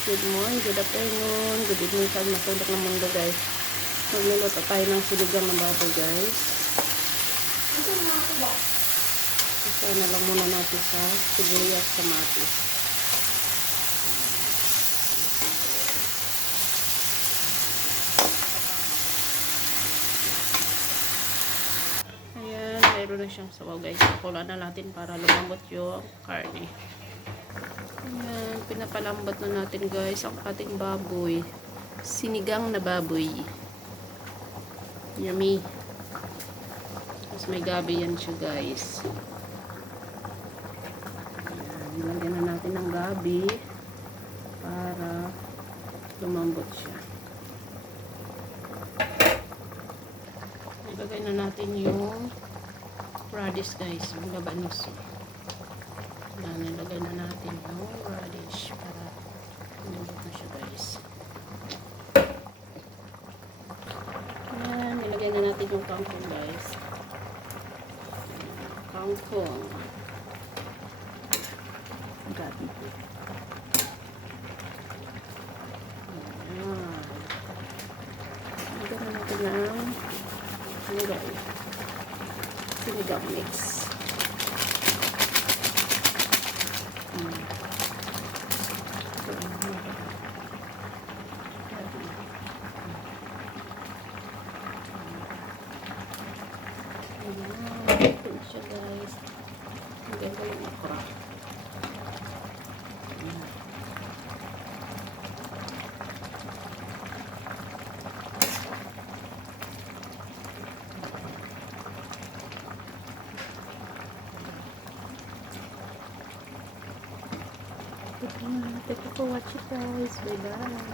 Good morning, good afternoon, good evening sa masulok ng mundo guys. Magluluto tayo ng sinigang na baboy guys. Isa na lang muna natin sa sibuyas, kamatis. Ayan, mayroon na siyang sabaw guys. Pakulan na natin para lumambot yung karne. Ayan, pinapalambot na natin guys ang ating baboy. Sinigang na baboy. Yummy. Tapos may gabi yan siya guys. Ayan, nilagyan na natin ng gabi para lumambot siya. Ilagay na natin yung radish guys, yung labanos. Nilagay na natin yung radish para lumambot na siya guys. Ayan, nilagay na natin yung kangkong guys. Kangkong. Gabi. Ayan. Nilagay na natin ng sinigang mix. Ito siya guys. Ang ganda yung okra. Thank you for watching guys. Bye bye.